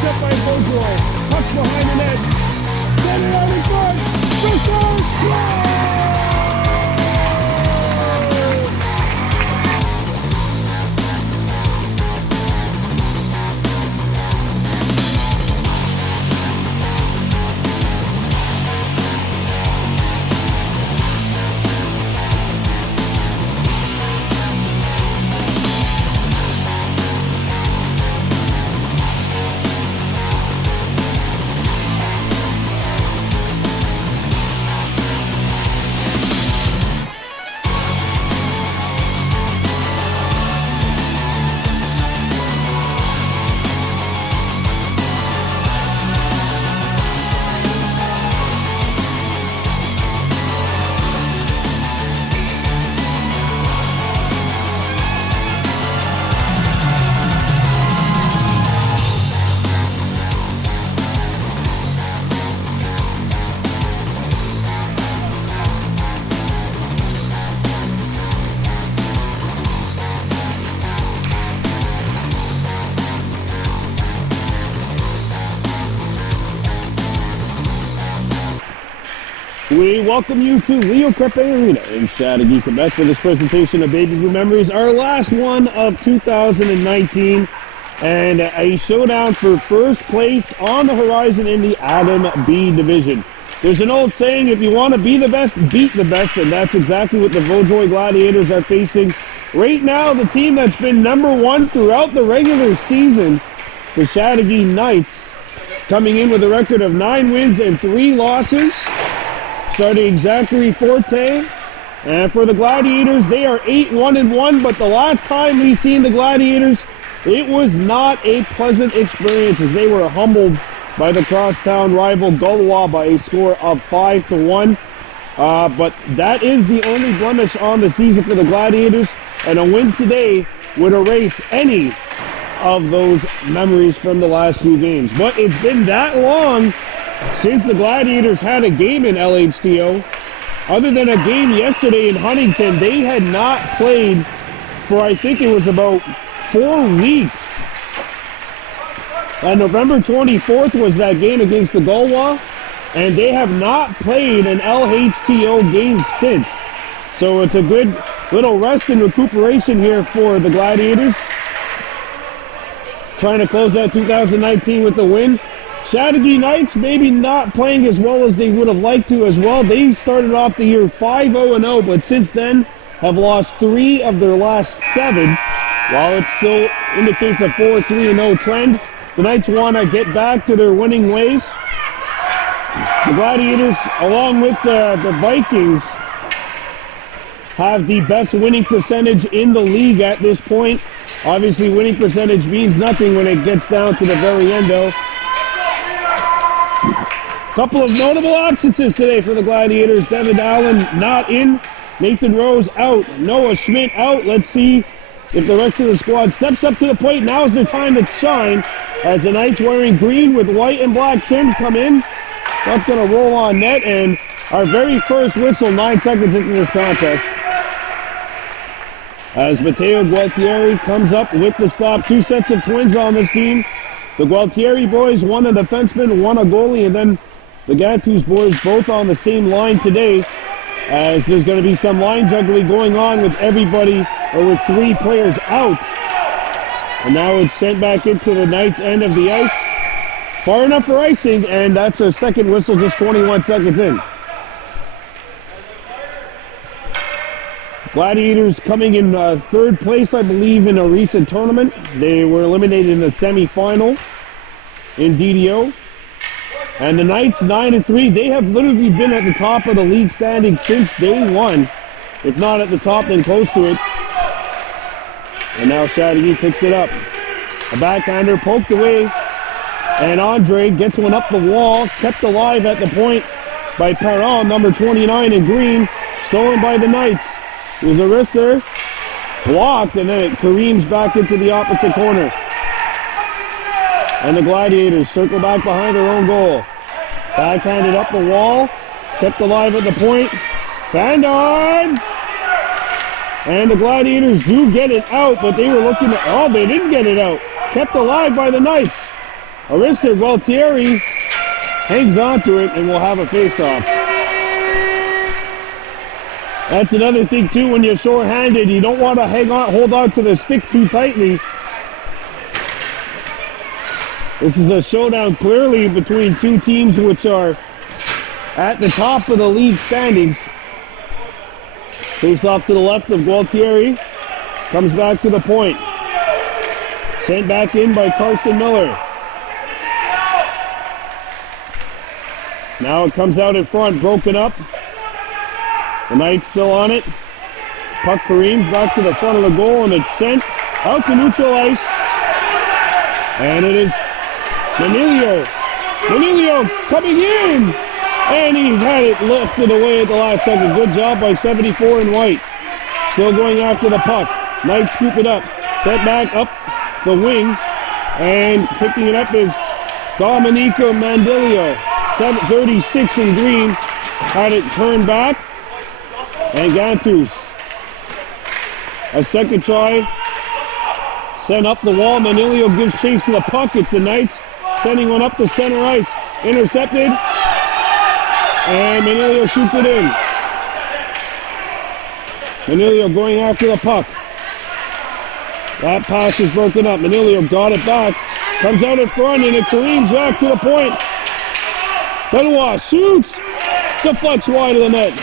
picked up by Vaudreuil. Puck behind the net. Set it out in front. Bristol, score! We welcome you to Leo Crepe Arena in Chateauguay, Quebec for this presentation of Baby Blue Memories, our last one of 2019, and a showdown for first place on the horizon in the Adam B division. There's an old saying, if you want to be the best, beat the best, and that's exactly what the Vaudreuil Gladiators are facing right now. The team that's been number one throughout the regular season, the Chateauguay Knights, coming in with a record of 9 wins and 3 losses. Starting Zachary Forte, and for the Gladiators, they are 8-1-1, but the last time we seen the Gladiators, it was not a pleasant experience as they were humbled by the crosstown rival Gaulois by a score of 5-1. But that is the only blemish on the season for the Gladiators, and a win today would erase any of those memories from the last 2 games. But it's been that long since the Gladiators had a game in LHTO. Other than a game yesterday in Huntington, they had not played for, I think it was about 4 weeks. And November 24th was that game against the Gaulois, and they have not played an LHTO game since. So it's a good little rest and recuperation here for the Gladiators, trying to close out 2019 with the win. Chateauguay Knights maybe not playing as well as they would have liked to as well. They started off the year 5-0-0, but since then have lost 3 of their last 7. While it still indicates a 4-3-0 trend, the Knights want to get back to their winning ways. The Gladiators, along with the Vikings, have the best winning percentage in the league at this point. Obviously, winning percentage means nothing when it gets down to the very end, though. Couple of notable absences today for the Gladiators. David Allen not in. Nathan Rose out. Noah Schmidt out. Let's see if the rest of the squad steps up to the plate. Now's their time to shine as the Knights wearing green with white and black trims come in. That's going to roll on net, and our very first whistle 9 seconds into this contest. As Matteo Gualtieri comes up with the stop. 2 sets of twins on this team. The Gualtieri boys, 1 a defenseman, 1 a goalie, and then the Gattuso boys both on the same line today, as there's going to be some line juggling going on with everybody, or with 3 players out. And now it's sent back into the Knights' end of the ice. Far enough for icing, and that's a second whistle just 21 seconds in. Gladiators coming in 3rd place, I believe, in a recent tournament. They were eliminated in the semifinal in DDO. And the Knights 9-3, they have literally been at the top of the league standing since day 1. If not at the top, then close to it. And now Chateauguay picks it up. A backhander poked away. And Andre gets one up the wall, kept alive at the point by Perron, number 29 in green. Stolen by the Knights. There's a wrist there. Blocked, and then it careens back into the opposite corner. And the Gladiators circle back behind their own goal. Backhanded up the wall. Kept alive at the point. Fandon! And the Gladiators do get it out, but they were looking to... Oh, they didn't get it out. Kept alive by the Knights. Arista Gualtieri hangs on to it, and we'll have a face-off. That's another thing, too, when you're short-handed. You don't want to hold on to the stick too tightly. This is a showdown clearly between two teams which are at the top of the league standings. Face off to the left of Gualtieri. Comes back to the point. Sent back in by Carson Miller. Now it comes out in front, broken up. The Knights still on it. Puck careens back to the front of the goal, and it's sent out to neutral ice. And it is Manilio. Manilio coming in! And he had it lifted away at the last second. Good job by 74 in white. Still going after the puck. Knights scoop it up. Set back up the wing. And picking it up is Domenico Mandilio. 36 in green. Had it turned back. And Gantus. A second try. Sent up the wall. Manilio gives chase to the puck. It's the Knights sending one up the center ice. Intercepted. And Manilio shoots it in. Manilio going after the puck. That pass is broken up. Manilio got it back. Comes out in front and it careens back to the point. Benoit shoots. Deflects wide of the net.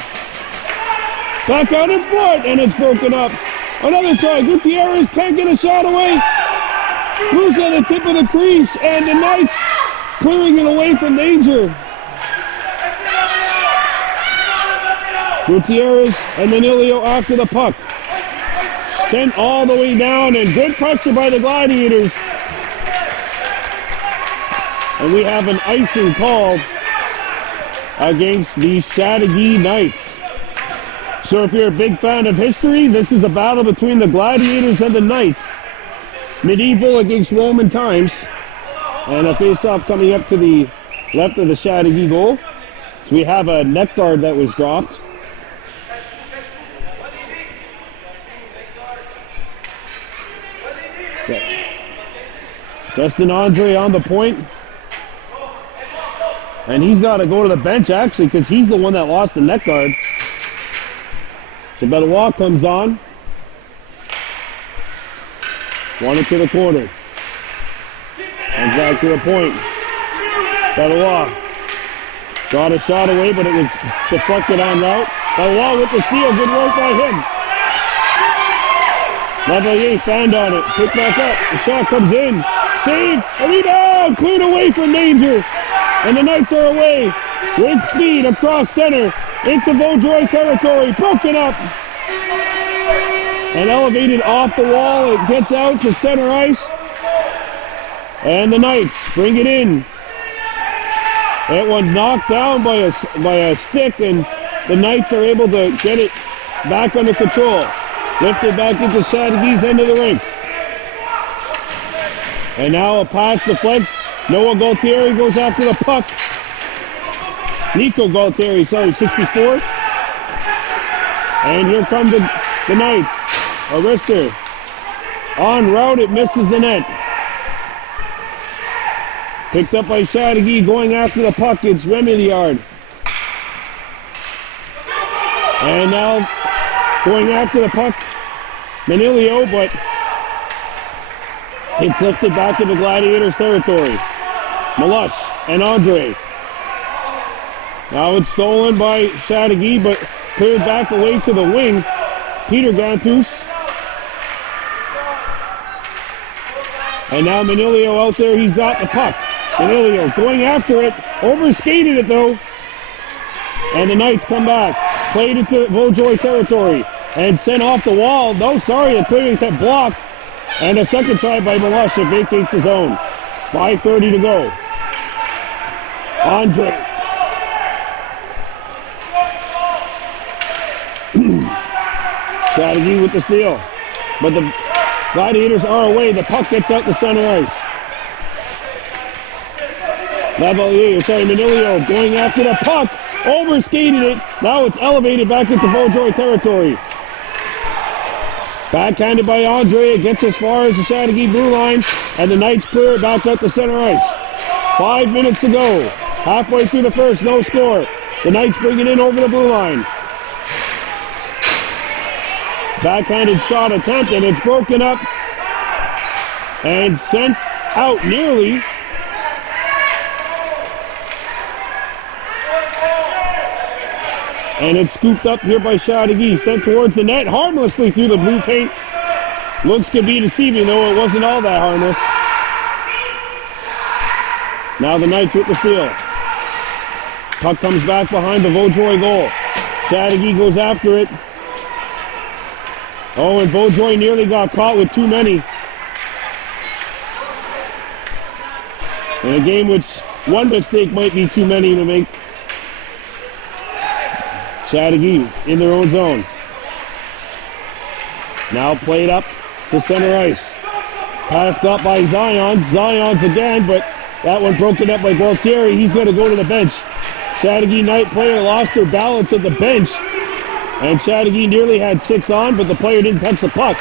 Back out in front and it's broken up. Another try. Gutierrez can't get a shot away. Loose on the tip of the crease and the Knights clearing it away from danger. Gutierrez and Manilio after the puck. Sent all the way down and good pressure by the Gladiators. And we have an icing called against the Chateauguay Knights. So if you're a big fan of history, this is a battle between the Gladiators and the Knights. Medieval against Roman times. And a face-off coming up to the left of the Chateauguay goal. So we have a net guard that was dropped. Justin Andre on the point. And he's got to go to the bench, actually, because he's the one that lost the net guard. So Benoit comes on. Won it to the corner. And back to the point. Benoit got a shot away, but it was deflected en route. Benoit with the steal. Good work by him. Lavalier fanned on it. Picked back up. The shot comes in. Save. A rebound. Cleared away from danger. And the Knights are away with speed across center into Vaudreuil territory. Broken up. And elevated off the wall. It gets out to center ice. And the Knights bring it in. It was knocked down by a stick, and the Knights are able to get it back under control. Lifted back into Chateaugay's end of the rink. And now a pass deflects. Noah Gualtieri goes after the puck. Nico Gualtieri, 64. And here come the Knights. Arista. En route, it misses the net. Picked up by Chateauguay, going after the puck. It's Remillard. And now going after the puck, Manilio, but it's lifted back into Gladiators territory. Malush and Andre. Now it's stolen by Chateauguay, but cleared back away to the wing. Peter Gantus. And now Manilio out there, he's got the puck. Manilio going after it, overskated it though. And the Knights come back. Played it to Vaudreuil territory and sent off the wall. No, sorry, a clearing that block. And a second try by Malush. It vacates the zone. 5:30 to go. Andre. Chateauguay with the steal. But the Gladiators are away. The puck gets out to center ice. Manilio going after the puck. Overskated it. Now it's elevated back into Vaudreuil territory. Backhanded by Andre. It gets as far as the Chateauguay blue line. And the Knights clear it back out to center ice. 5 minutes to go. Halfway through the first, no score. The Knights bring it in over the blue line. Backhanded shot attempt, and it's broken up and sent out nearly. And it's scooped up here by Chateauguay, sent towards the net, harmlessly through the blue paint. Looks could be deceiving, though it wasn't all that harmless. Now the Knights with the steal. Puck comes back behind the Vaudreuil goal. Chateauguay goes after it. Oh, and Vaudreuil nearly got caught with too many. In a game which one mistake might be too many to make. Chateauguay in their own zone. Now played up to center ice. Pass got by Zions. Zions again, but that one broken up by Gualtieri. He's going to go to the bench. Chateauguay Knight player lost their balance at the bench. And Chateauguay nearly had 6 on, but the player didn't touch the puck.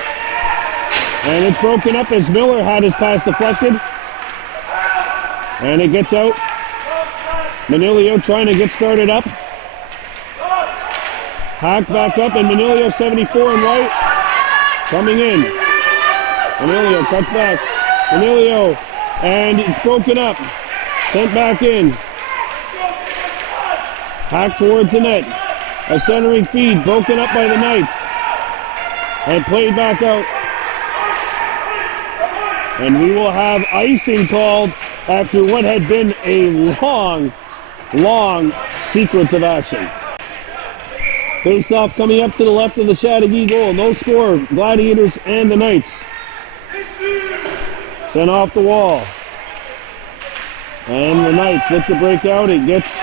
And it's broken up as Miller had his pass deflected. And it gets out. Manilio trying to get started up. Hacked back up, and Manilio 74 in white. Coming in. Manilio cuts back. Manilio, and it's broken up. Sent back in. Hacked towards the net. A centering feed broken up by the Knights. And played back out. And we will have icing called after what had been a long sequence of action. Face-off coming up to the left of the Chateauguay goal. No score, Gladiators and the Knights. Sent off the wall. And the Knights look to break out. It gets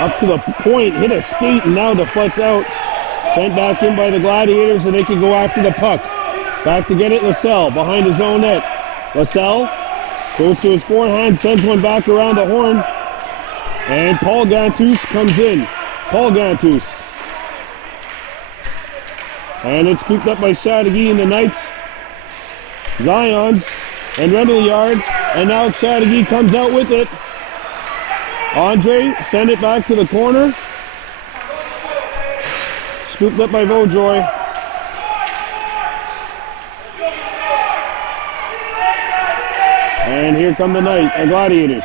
up to the point, hit a skate, and now deflects out. Sent back in by the Gladiators, and they can go after the puck. Back to get it, LaSalle, behind his own net. LaSalle goes to his forehand, sends one back around the horn. And Paul Gantus comes in. Paul Gantus. And it's scooped up by Chateauguay and the Knights. Zions and Remillard. And now Chateauguay comes out with it. Andre send it back to the corner. Scooped up by Vaudreuil. And here come the Gladiators.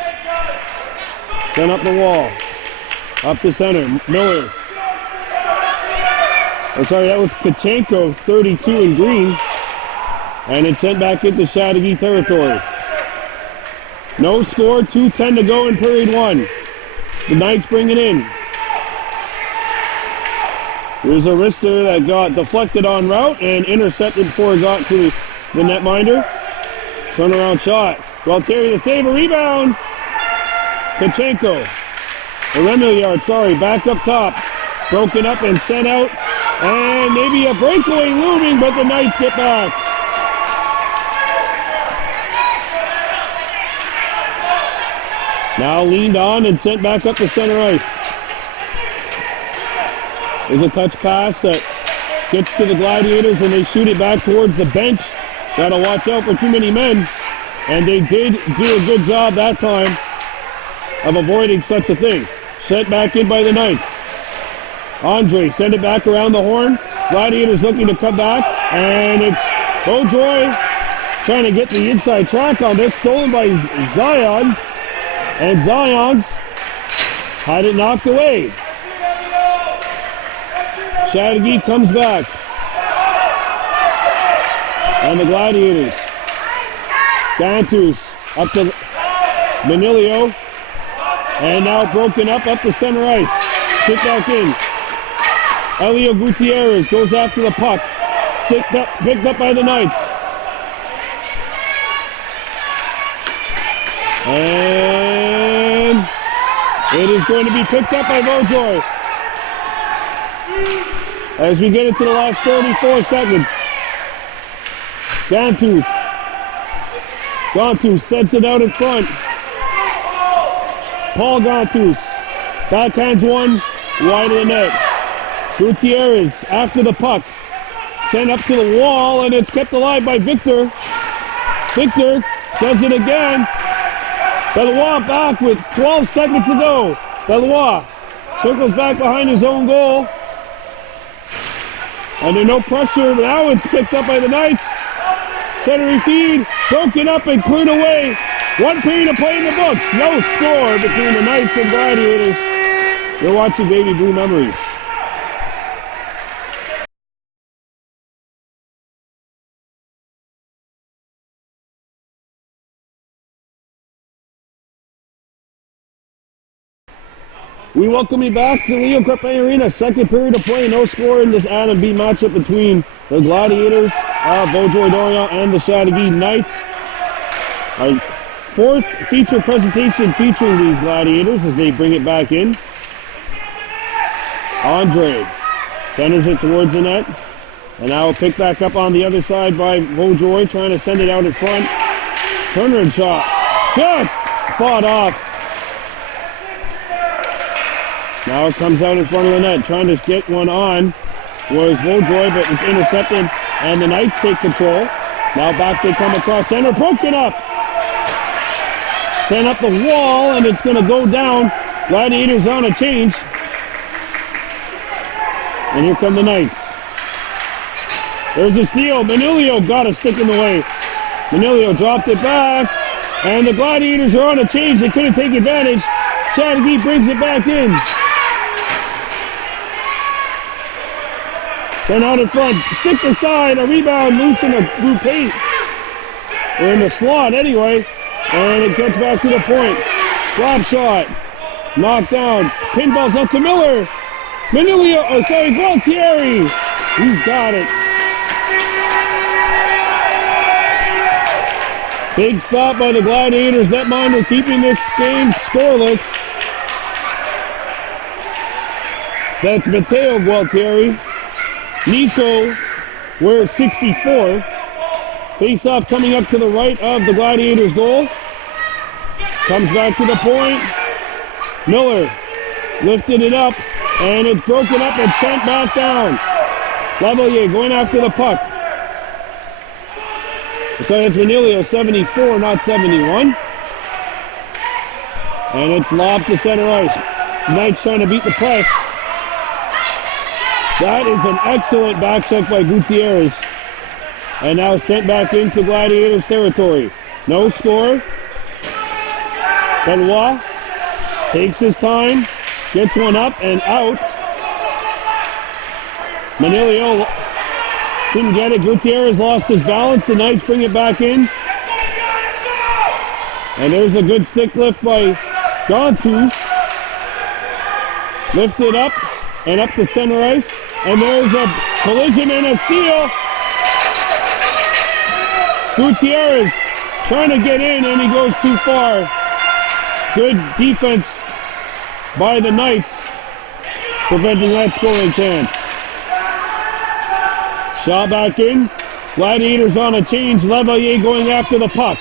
Sent up the wall. Up to center. Miller. Oh, sorry, that was Kachenko, 32 in green. And it's sent back into Chateauguay territory. No score, 2:10 to go in period 1. The Knights bring it in. There's a wrister that got deflected en route and intercepted before it got to the netminder. Turnaround shot. Gualtieri to save, a rebound. Kachenko. Remillard, back up top. Broken up and sent out. And maybe a breakaway looming, but the Knights get back. Now leaned on and sent back up to center ice. There's a touch pass that gets to the Gladiators, and they shoot it back towards the bench. Got to watch out for too many men. And they did do a good job that time of avoiding such a thing. Sent back in by the Knights. Andre send it back around the horn. Gladiators looking to come back, and it's Vaudreuil trying to get the inside track on this. Stolen by Zion, and Zion's had it knocked away. Chateauguay comes back, and the Gladiators. Gantus up to Manilio, and now broken up to center ice. Sit back in. Elio Gutierrez goes after the puck. Picked up by the Knights. And it is going to be picked up by Vaudreuil. As we get into the last 34 seconds. Gantus sets it out in front. Paul Gantus backhands one wide of the net. Gutierrez after the puck. Sent up to the wall, and it's kept alive by Victor. Victor does it again. Bellois back with 12 seconds to go. Bellois circles back behind his own goal. Under no pressure, now it's picked up by the Knights. Centering feed, broken up and cleared away. 1 period of play in the books. No score between the Knights and Gladiators. You're watching Baby Blue Memories. We welcome you back to Leo Crepin Arena. Second period of play, no score in this Adam B matchup between the Gladiators of Vaudreuil and the Chateauguay Knights. Our fourth feature presentation featuring these Gladiators as they bring it back in. Andre centers it towards the net. And now picked back up on the other side by Vaudreuil, trying to send it out in front. Turner shot. Just fought off. Now it comes out in front of the net, trying to get one on was Vaudreuil, but it's intercepted, and the Knights take control. Now back they come across center, broken up. Sent up the wall, and it's going to go down. Gladiators on a change. And here come the Knights. There's a steal. Manilio got a stick in the way. Manilio dropped it back, and the Gladiators are on a change. They couldn't take advantage. Chateauguay brings it back in. Sent out in front, stick aside, a rebound loose in the blue paint. Or in the slot anyway. And it gets back to the point. Slap shot. Knocked down. Pinball's up to Miller. Manilio, Gualtieri. He's got it. Big stop by the Gladiators. Netminder keeping this game scoreless. That's Matteo Gualtieri. Nico wears 64. Face-off coming up to the right of the Gladiators' goal. Comes back to the point. Miller lifted it up, and it's broken up and sent back down. Lavalier going after the puck. So it's Manilio, 74, not 71. And it's lobbed to center ice. Knights trying to beat the press. That is an excellent back check by Gutierrez. And now sent back into Gladiators territory. No score. Benoit takes his time, gets one up and out. Manilio couldn't get it. Gutierrez lost his balance. The Knights bring it back in. And there's a good stick lift by Gontus. Lifted up and up to center ice. And there's a collision and a steal. Gutierrez trying to get in, and he goes too far. Good defense by the Knights, preventing that scoring chance. Shot back in. Gladiators on a change. Lavalier going after the puck.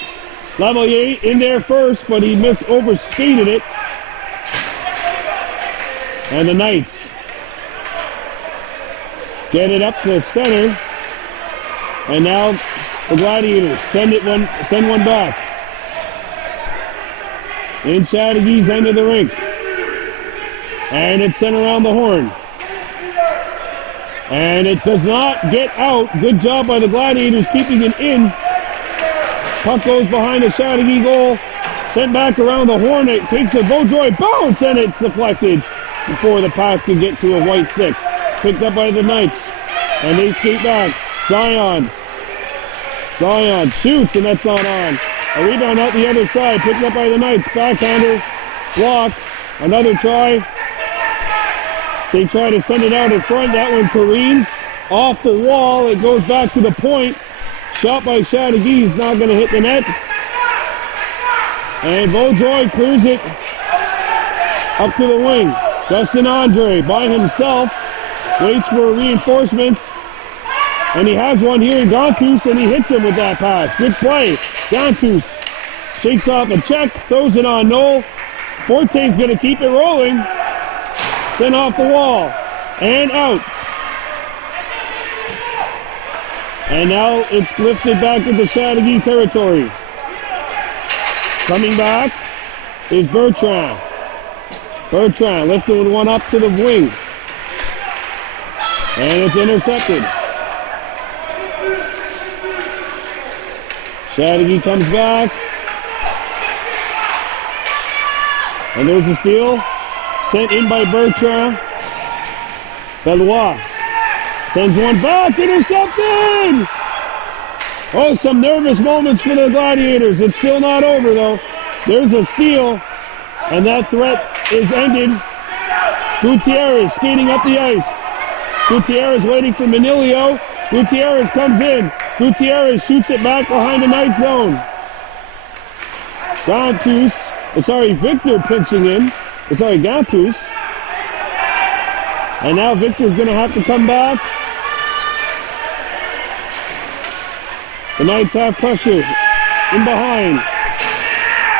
Lavalier in there first, but he overskated it. And the Knights get it up to center. And now the Gladiators send one back. In Chateauguay's end of the rink. And it's sent around the horn. And it does not get out. Good job by the Gladiators keeping it in. Puck goes behind the Chateauguay goal. Sent back around the horn. It takes a Vaudreuil bounce, and it's deflected before the pass could get to a white stick. Picked up by the Knights. And they skate back. Zion shoots, and that's not on. A rebound out the other side. Picked up by the Knights. Backhander. Block. Another try. They try to send it out in front. That one careens off the wall. It goes back to the point. Shot by Chateauguay is not going to hit the net. And Vaudreuil clears it up to the wing. Justin Andre by himself. Waits for reinforcements. And he has one here in Gontus, and he hits him with that pass. Good play. Gontus shakes off a check, throws it on Noel. Forte's going to keep it rolling. Sent off the wall. And out. And now it's lifted back into Chateauguay territory. Coming back. is Bertrand. Bertrand lifting one up to the wing. And it's intercepted. Chateauguay comes back. And there's a steal. Sent in by Bertrand. Bellois sends one back. Intercepted! Oh, some nervous moments for the Gladiators. It's still not over, though. There's a steal, and that threat is ended. Gutierrez skating up the ice. Gutierrez waiting for Manilio. Gutierrez comes in. Gutierrez shoots it back behind the Knight zone. Victor pinching in. Gantus. And now Victor's going to have to come back. The Knights have pressure in behind.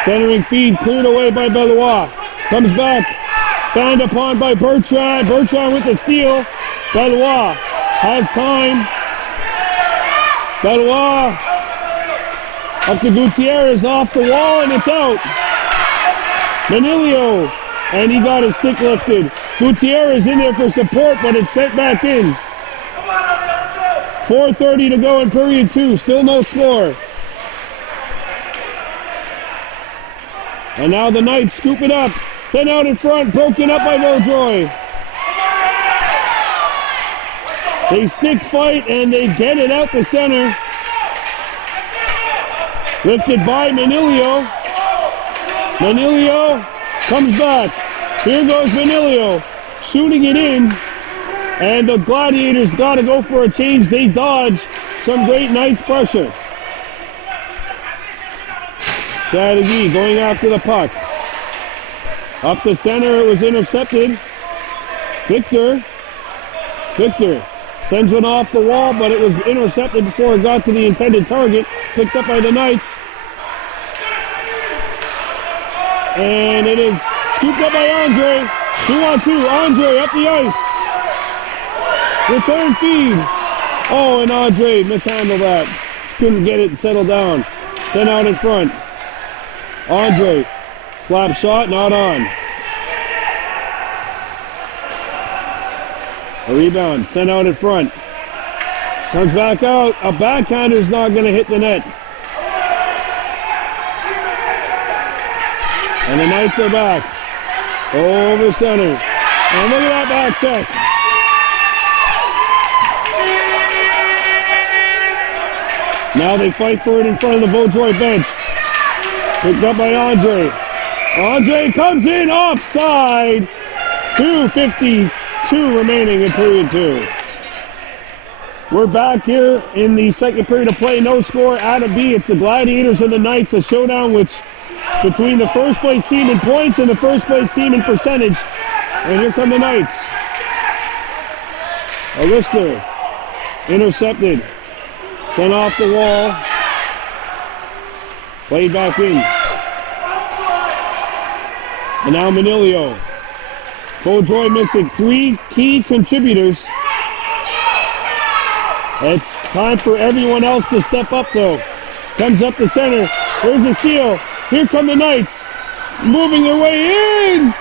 Centering feed cleared away by Bellois. Comes back. Found upon by Bertrand. Bertrand with the steal. Bellois has time. Bellois up to Gutierrez off the wall, and it's out. Manilio, and he got his stick lifted. Gutierrez in there for support, but it's sent back in. 4:30 to go in period 2. Still no score. And now the Knights scoop it up. Sent out in front. Broken up by Vaudreuil. They stick fight and they get it out the center. Lifted by Manilio. Manilio comes back. Here goes Manilio. Shooting it in. And the Gladiators got to go for a change. They dodge some great Knights pressure. Chateauguay going after the puck. Up the center, it was intercepted. Victor sends one off the wall, but it was intercepted before it got to the intended target. Picked up by the Knights. And it is scooped up by Andre. 2-on-2, Andre up the ice. Return feed. Oh, and Andre mishandled that. Just couldn't get it settled down. Sent out in front. Andre, slap shot, not on. A rebound, sent out in front. Comes back out. A backhander's not going to hit the net. And the Knights are back. Over center. And look at that back check. Now they fight for it in front of the Vaudreuil bench. Picked up by Andre. Andre comes in offside. 2:52 remaining in period 2. We're back here in the second period of play. No score at a B. It's the Gladiators and the Knights. A showdown between the first place team in points and the first place team in percentage. And here come the Knights. Alister intercepted. Sent off the wall. Played back in. And now Manilio. Vaudreuil missing 3 key contributors. It's time for everyone else to step up, though. Comes up the center. There's a steal. Here come the Knights. Moving their way in.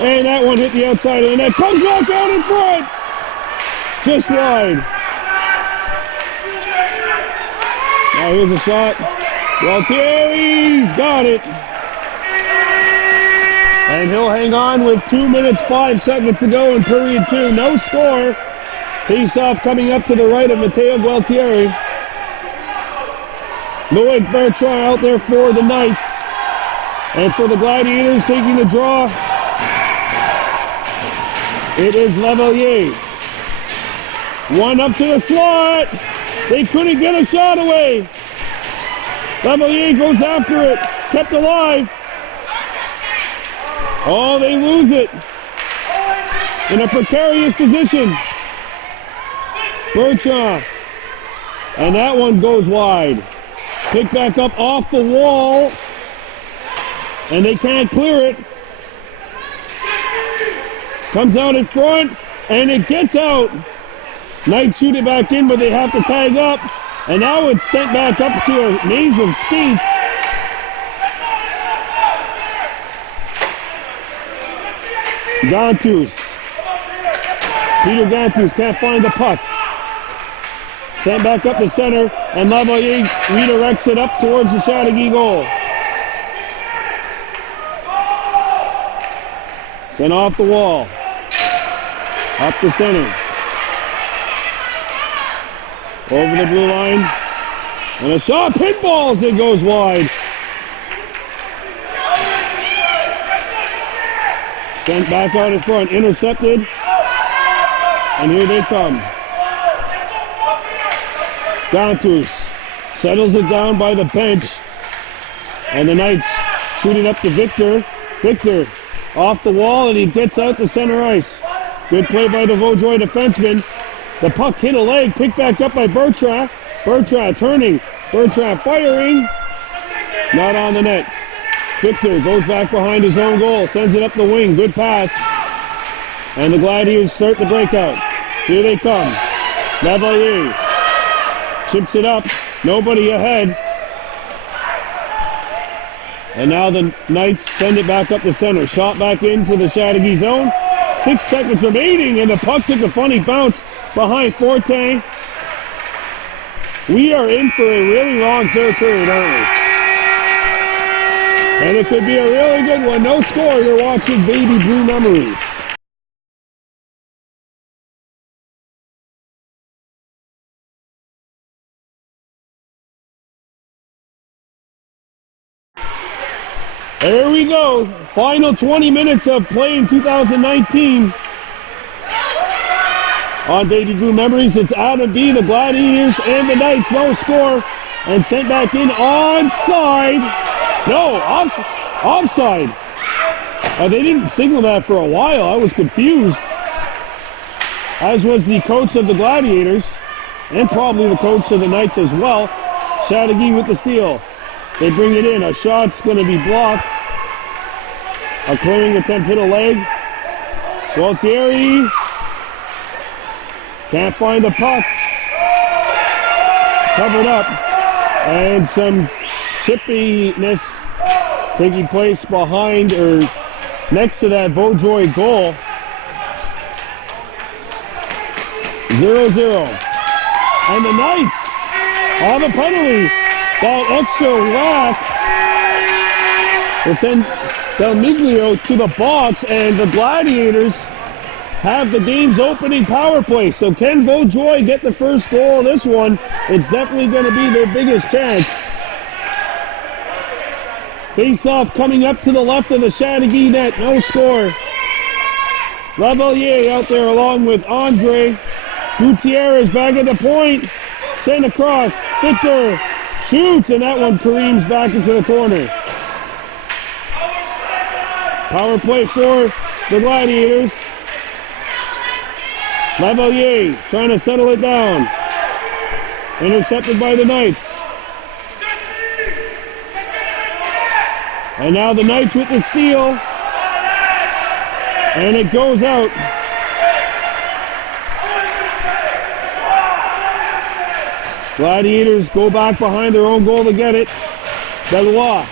And that one hit the outside of the net. Comes back out in front. Just wide. Now here's a shot. Gualtieri's got it. And he'll hang on with 2 minutes, 5 seconds to go in period 2. No score. Face-off coming up to the right of Matteo Gualtieri. Loic Bertrand out there for the Knights. And for the Gladiators taking the draw, it is Lavalier. One up to the slot. They couldn't get a shot away. Lavalier goes after it. Kept alive. Oh, they lose it. In a precarious position. Bertrand. And that one goes wide. Picked back up off the wall. And they can't clear it. Comes out in front. And it gets out. Knights shoot it back in, but they have to tag up. And now it's sent back up to a maze of skates. Gantus. Peter Gantus can't find the puck. Sent back up the center, and Lavalier redirects it up towards the Chateauguay goal. Sent off the wall. Up the center. Over the blue line. And a shot, pinballs, it goes wide. Sent back out in front, intercepted. And here they come. Gantus settles it down by the bench. And the Knights shoot it up to Victor. Victor off the wall, and he gets out to center ice. Good play by the Vaudreuil defenseman. The puck hit a leg, picked back up by Bertrand. Bertrand turning. Bertrand firing. Not on the net. Victor goes back behind his own goal, sends it up the wing. Good pass. And the Gladiators start the breakout. Here they come. Lavalier chips it up. Nobody ahead. And now the Knights send it back up the center. Shot back into the Chateauguay zone. 6 seconds remaining, and the puck took a funny bounce behind Fortin. We are in for a really long third period, aren't we? And it could be a really good one. No score. You're watching Baby Blue Memories. There we go. Final 20 minutes of play in 2019. On Baby Blue Memories, it's Adam B, the Gladiators, and the Knights. No score. And sent back in onside. No, offside. They didn't signal that for a while. I was confused. As was the coach of the Gladiators. And probably the coach of the Knights as well. Chateauguay with the steal. They bring it in. A shot's going to be blocked. A clearing attempt hit a leg. Gualtieri can't find the puck. Covered up. And some chippiness taking place behind or next to that Vaudreuil goal. 0-0. And the Knights on the penalty. That extra whack will send Del Miglio to the box, and the Gladiators have the game's opening power play. So can Vaudreuil get the first goal of this one? It's definitely going to be their biggest chance. Face-off coming up to the left of the Chateauguay net. No score. Lavalier out there along with Andre. Gutierrez back at the point. Sent across. Victor shoots, and that one careens back into the corner. Power play for the Gladiators. Lavalier trying to settle it down. Intercepted by the Knights. And now the Knights with the steal. And it goes out. Gladiators go back behind their own goal to get it. Delois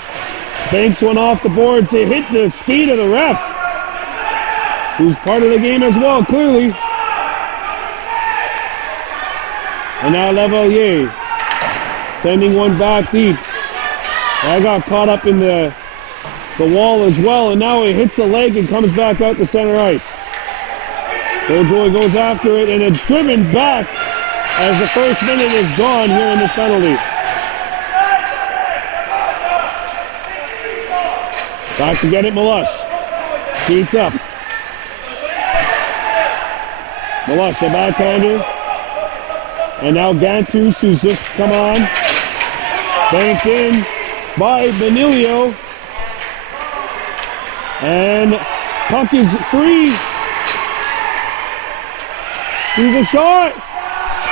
banks one off the boards. They hit the skate of the ref, who's part of the game as well, clearly. And now Lavalier sending one back deep. I got caught up in the wall as well, and now it hits the leg and comes back out to center ice. Vaudreuil goes after it, and it's driven back as the first minute is gone here in this penalty. Back to get it, Melush. Skates up. Melush, a backhander. And now Gantus, who's just come on. Banked in by Benilio. And puck is free. Here's a shot.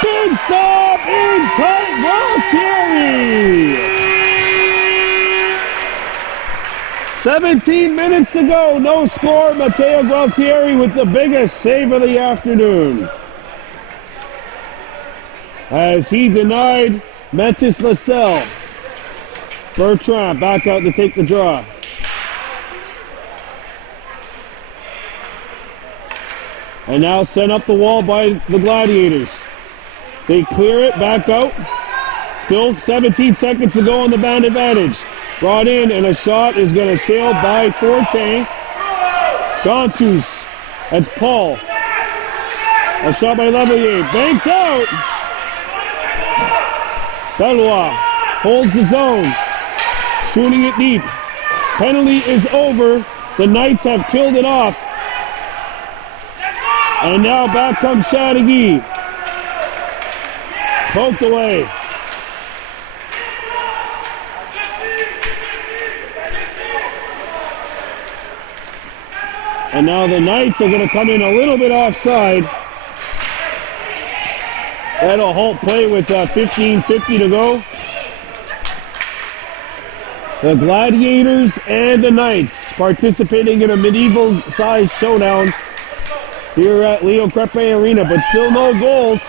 Big stop in tight. Gualtieri. 17 minutes to go. No score. Matteo Gualtieri with the biggest save of the afternoon, as he denied Metis Lascelles. Bertrand back out to take the draw. And now sent up the wall by the Gladiators. They clear it back out. Still 17 seconds to go on the band advantage. Brought in, and a shot is going to sail by Forte. Gontus. That's Paul. A shot by Levalier. Banks out. Bellois holds the zone. Shooting it deep. Penalty is over. The Knights have killed it off. And now back comes Chateauguay. Poked away. And now the Knights are going to come in a little bit offside. That'll halt play with 15:50 to go. The Gladiators and the Knights participating in a medieval-sized showdown here at Leo Crepe Arena, but still no goals.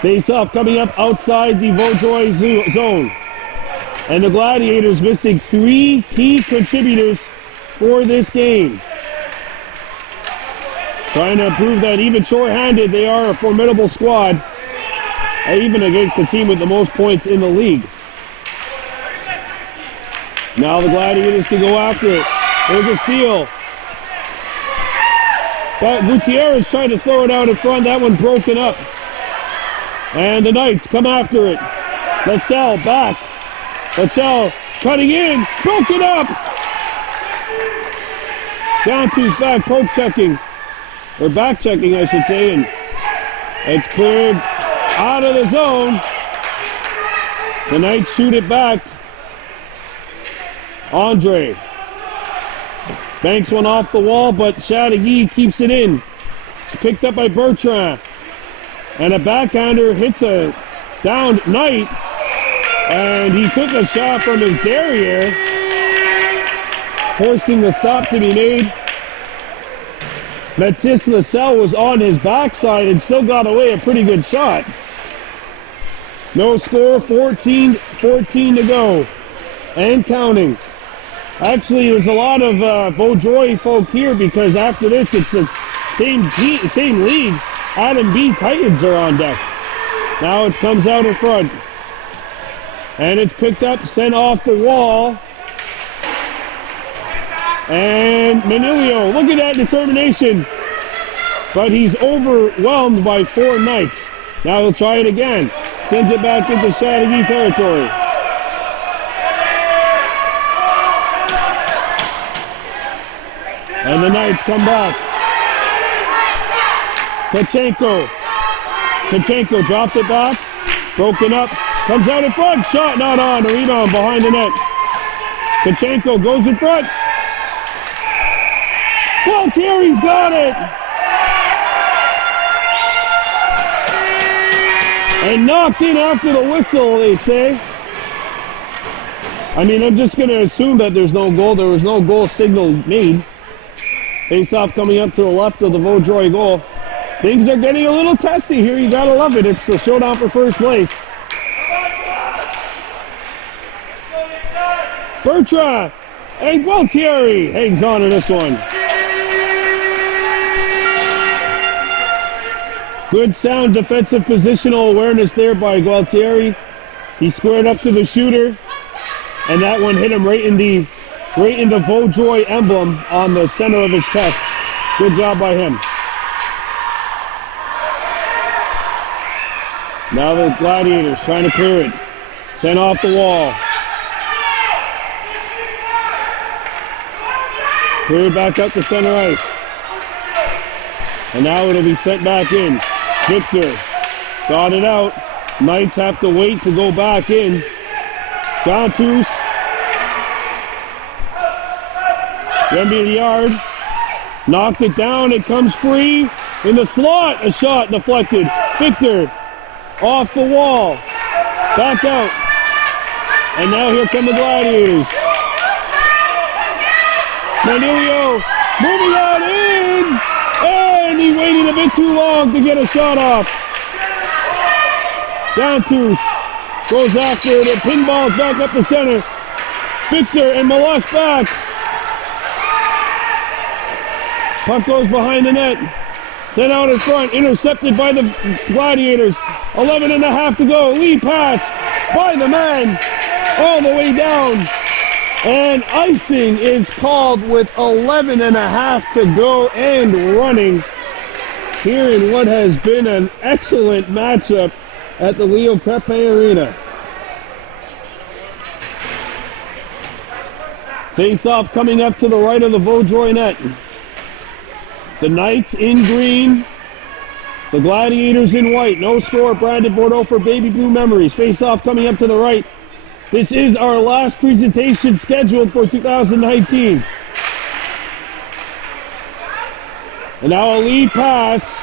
Face-off coming up outside the Vaudreuil zone. And the Gladiators missing 3 key contributors for this game. Trying to prove that even short-handed, they are a formidable squad, even against the team with the most points in the league. Now the Gladiators can go after it. There's a steal. But Gutierrez trying to throw it out in front. That one broken up. And the Knights come after it. LaSalle back. LaSalle cutting in. Broken up. Gontus back. Poke checking. Or back checking, I should say. And it's cleared out of the zone. The Knights shoot it back. Andre banks one off the wall, but Chateauguay keeps it in. It's picked up by Bertrand. And a backhander hits a downed Knight. And he took a shot from his derriere, forcing the stop to be made. Mathis LaSalle was on his backside and still got away a pretty good shot. No score, 14 to go. And counting. Actually, there's a lot of Vaudreuil folk here because after this, it's the same league. Adam B. Titans are on deck. Now it comes out in front. And it's picked up, sent off the wall. And Manilio, look at that determination. But he's overwhelmed by 4 Knights. Now he'll try it again. Sends it back into Chateauguay territory. And the Knights come back. Kachenko dropped it back. Broken up. Comes out in front. Shot not on. A rebound behind the net. Kachenko goes in front. Gualtieri's got it. And knocked in after the whistle, they say. I mean, I'm just going to assume that there's no goal. There was no goal signal made. Face-off coming up to the left of the Vaudreuil goal. Things are getting a little testy here. You got to love it. It's the showdown for first place. Bertrand and Gualtieri hangs on to this one. Good sound defensive positional awareness there by Gualtieri. He squared up to the shooter, and that one hit him right in the Vaudreuil emblem on the center of his chest. Good job by him. Now the Gladiators trying to clear it. Sent off the wall. Cleared back up to center ice. And now it'll be sent back in. Victor got it out. Knights have to wait to go back in. Gontus. Rembiliard knocked it down. It comes free in the slot. A shot deflected. Victor off the wall. Back out. And now here come the Gladiators. Manilio moving on in. And he waited a bit too long to get a shot off. Gontus goes after it. It pinballs back up the center. Victor and Malash back. Puck goes behind the net. Sent out in front. Intercepted by the Gladiators. 11 and a half to go. Lead pass by the man. All the way down. And icing is called with 11 and a half to go and running here in what has been an excellent matchup at the Leo Crepe Arena. Face-off coming up to the right of the Vaudreuil net. The Knights in green, the Gladiators in white. No score, Brandon Bordeaux for Baby Blue Memories. Face-off coming up to the right. This is our last presentation scheduled for 2019. And now a lead pass.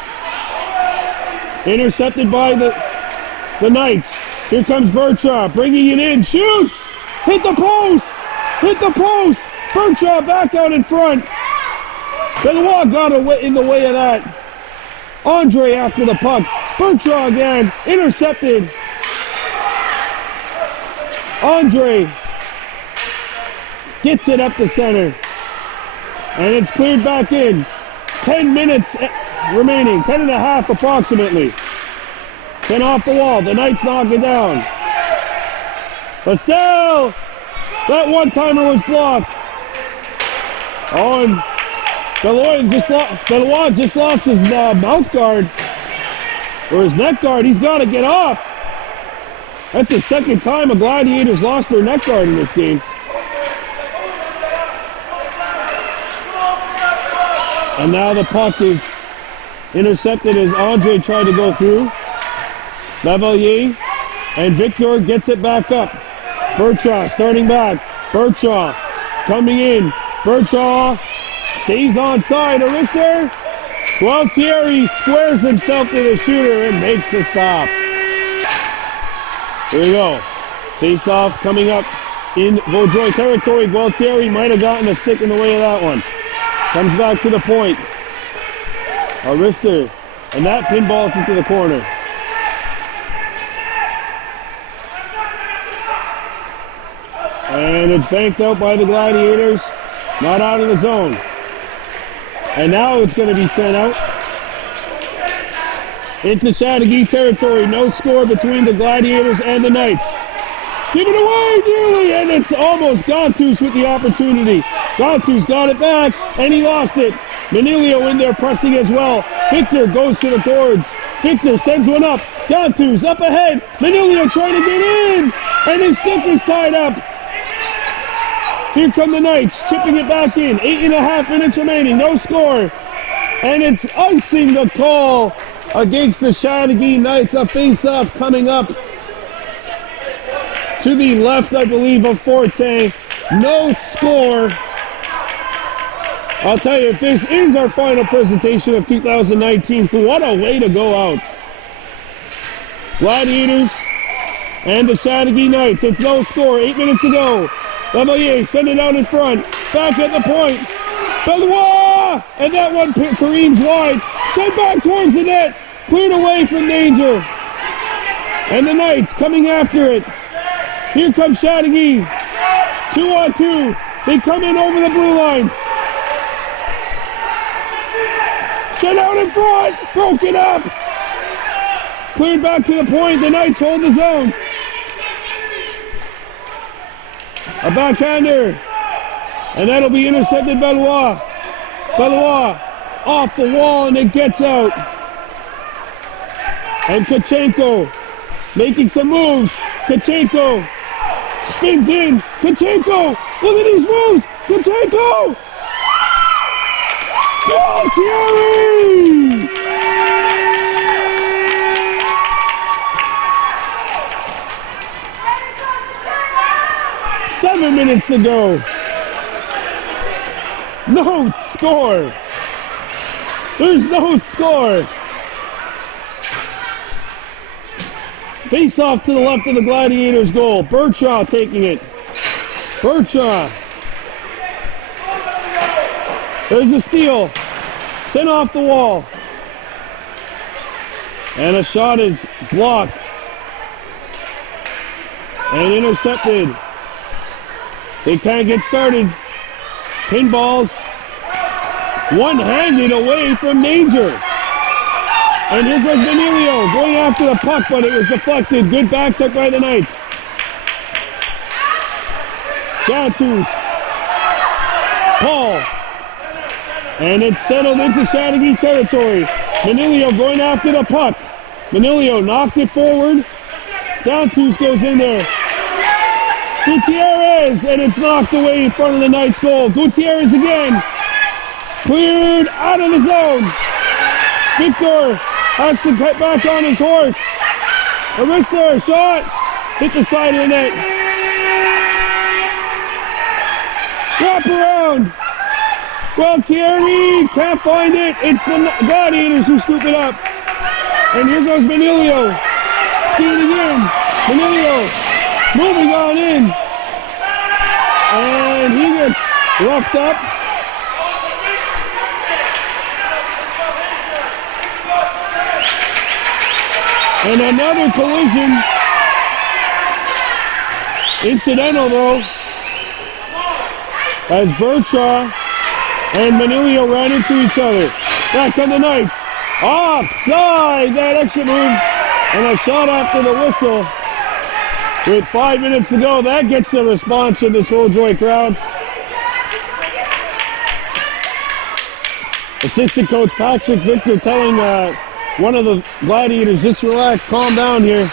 Intercepted by the Knights. Here comes Bertraw, bringing it in. Shoots! Hit the post! Hit the post! Bertraw back out in front. Benoit got in the way of that. Andre after the puck. Bertraw again. Intercepted. Andre gets it up the center. And it's cleared back in. 10 minutes remaining. 10 and a half approximately. Sent off the wall. The Knights knock it down. Vassell! That one-timer was blocked. Oh, and Benoit just lost his mouth guard. Or his neck guard. He's got to get off. That's the second time a Gladiators lost their neck guard in this game. And now the puck is intercepted as Andre tried to go through. Lavalier and Victor gets it back up. Bertraw starting back. Bertraw coming in. Bertraw stays onside. Arister. Gualtieri squares himself to the shooter and makes the stop. Here we go. Face-off coming up in Vaudreuil territory. Gualtieri might have gotten a stick in the way of that one. Comes back to the point. Arister. And that pinballs into the corner. And it's banked out by the Gladiators. Not out of the zone. And now it's going to be sent out into Chateauguay territory. No score between the Gladiators and the Knights. Give it away nearly, and it's almost Gontus with the opportunity. Gontus got it back, and he lost it. Manilio in there pressing as well. Victor goes to the boards. Victor sends one up. Gontus up ahead. Manilio trying to get in, and his stick is tied up. Here come the Knights, chipping it back in. 8.5 minutes remaining, no score. And it's icing the call against the Chateauguay Knights. A face-off coming up to the left, I believe, of Forte. No score. I'll tell you, if this is our final presentation of 2019, what a way to go out. Gladiators and the Chateauguay Knights. It's no score, 8 minutes to go. Lavalier send it out in front. Back at the point. Benoit! And that one Kareem's wide. Sent back towards the net. Cleared away from danger. And the Knights coming after it. Here comes Chateauguay. 2-on-2. They come in over the blue line. Sent out in front. Broken up. Cleared back to the point. The Knights hold the zone. A backhander. And that'll be intercepted by Benoit. Benoit off the wall and it gets out. And Kachenko making some moves. Kachenko spins in. Kachenko, look at these moves. Kachenko! Gualtieri! Seven minutes to go. No score. There's no score. Face off to the left of the Gladiators' goal. Bertraw taking it. Bertraw. There's a steal. Sent off the wall. And a shot is blocked. And intercepted. They can't get started. Pinballs. one-handed away from danger. And here goes Benilio going after the puck, but it was deflected. Good back check by the Knights. Gatus. Paul. And it's settled into Chateauguay territory. Benilio going after the puck. Benilio knocked it forward. Gatus goes in there. Gutierrez, and it's knocked away in front of the Knights goal. Gutierrez again. Cleared out of the zone. Victor has to get back on his horse. Arista, shot. Hit the side of the net. Wrap around. Gualtieri can't find it. It's the Gladiators who scoop it up. And here goes Benilio. Skating in. Benilio moving on in. And he gets roughed up. And another collision. Incidental though, as Bertraw and Benilio ran into each other. Back on the Knights. Offside! That extra move. And a shot after the whistle. With 5 minutes to go, that gets a response from this Vaudreuil crowd. Assistant coach Patrick Victor telling one of the Gladiators, just relax, calm down here.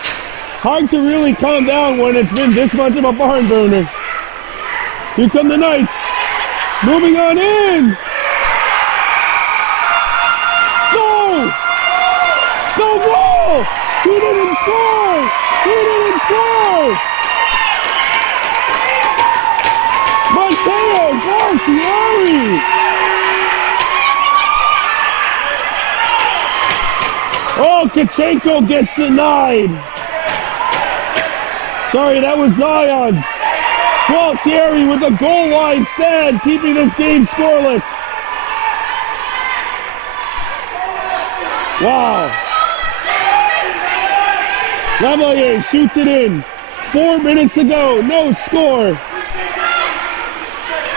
Hard to really calm down when it's been this much of a barn burner. Here come the Knights. Moving on in. No! No goal! He didn't score! He didn't score! Matteo Gualtieri! Oh, Kachenko gets denied. Sorry, that was Zion's. Gualtieri with a goal line stand, keeping this game scoreless. Wow. Lavalier shoots it in. 4 minutes to go, no score.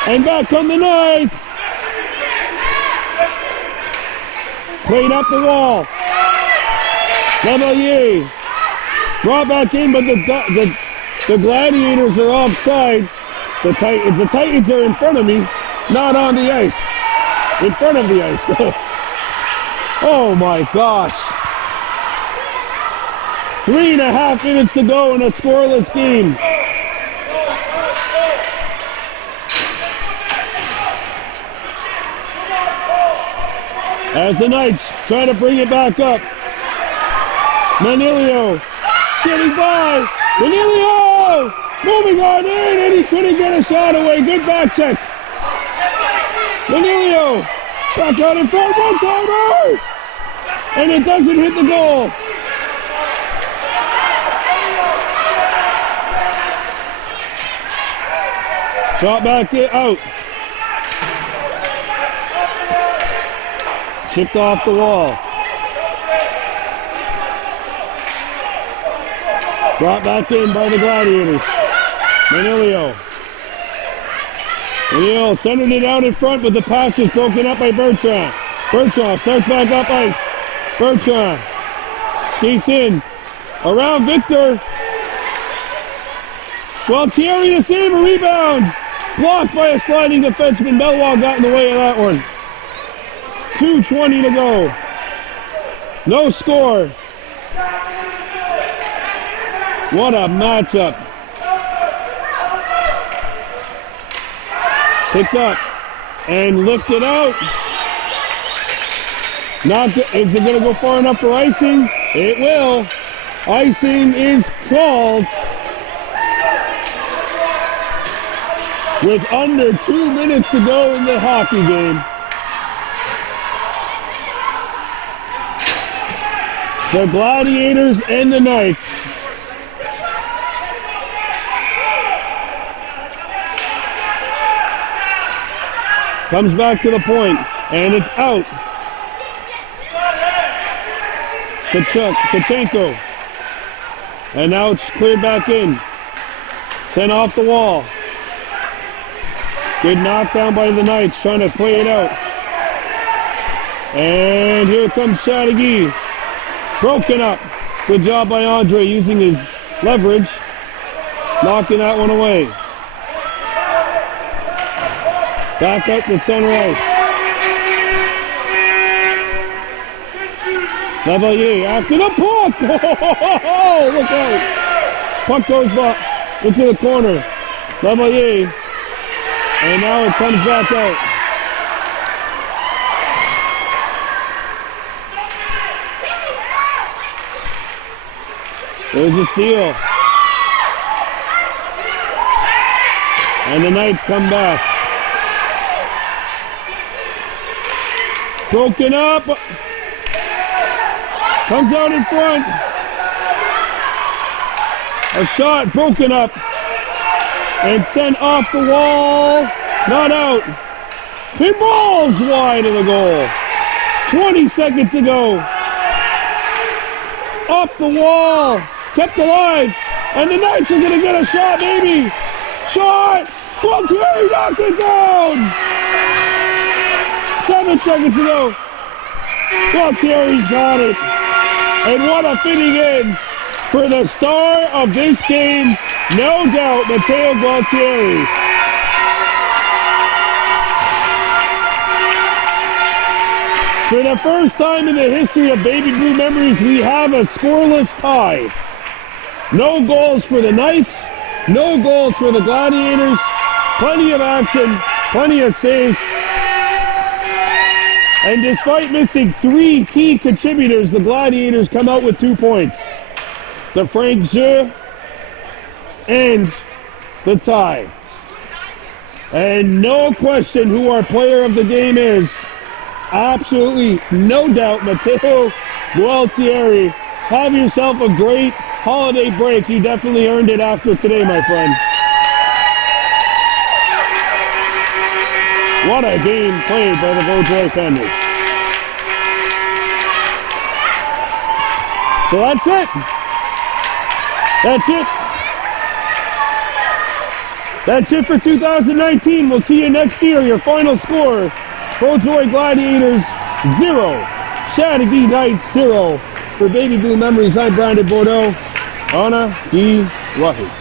And back on the Knights. Played up the wall. Lavalier brought back in, but the Gladiators are offside. The Titans are in front of me, not on the ice. In front of the ice. Oh my gosh. 3.5 minutes to go in a scoreless game. As the Knights try to bring it back up. Benilio getting by. Benilio moving on in, and he couldn't get a shot away. Good back check. Benilio back out in front. One timer, and it doesn't hit the goal. Shot back in, out. Chipped off the wall. Brought back in by the Gladiators. Benilio. Benilio centered it out in front, but the pass is broken up by Bertraw. Bertraw starts back up ice. Bertraw skates in. Around Victor. Gualtieri to save a rebound. Blocked by a sliding defenseman. Belwall got in the way of that one. 2:20 to go. No score. What a matchup. Picked up and lifted out. Not good. Is it going to go far enough for icing? It will. Icing is called. With under 2 minutes to go in the hockey game. The Gladiators and the Knights. Comes back to the point, and it's out. Kachenko. And now it's cleared back in. Sent off the wall. Good knockdown by the Knights, trying to play it out. And here comes Chateauguay. Broken up. Good job by Andre using his leverage. Knocking that one away. Back up the center ice. Lavalier after the puck. Oh, look out. Puck goes back into the corner. Lavalier. And now it comes back out. There's a steal. And the Knights come back. Broken up. Comes out in front. A shot broken up. And sent off the wall. Not out. Pinball's wide of the goal. 20 seconds to go. Up the wall. Kept alive. And the Knights are going to get a shot, maybe. Shot. Gualtieri knocked it down. 7 seconds to go. Gualtieri's got it. And what a fitting in for the star of this game, no doubt, Matteo Gualtieri. For the first time in the history of Baby Blue Memories, we have a scoreless tie. No goals for the Knights, no goals for the Gladiators, plenty of action, plenty of saves. And despite missing 3 key contributors, the Gladiators come out with 2 points. The Frank Jeu and the tie. And no question who our player of the game is. Absolutely no doubt, Matteo Gualtieri. Have yourself a great holiday break. You definitely earned it after today, my friend. What a game played by the Vaudreuil family. So that's it. That's it. That's it for 2019. We'll see you next year. Your final score, Vaudreuil Gladiators 0, Chateauguay Knights 0. For Baby Blue Memories, I'm Brandon Bordeaux. Ana Ki Wahi.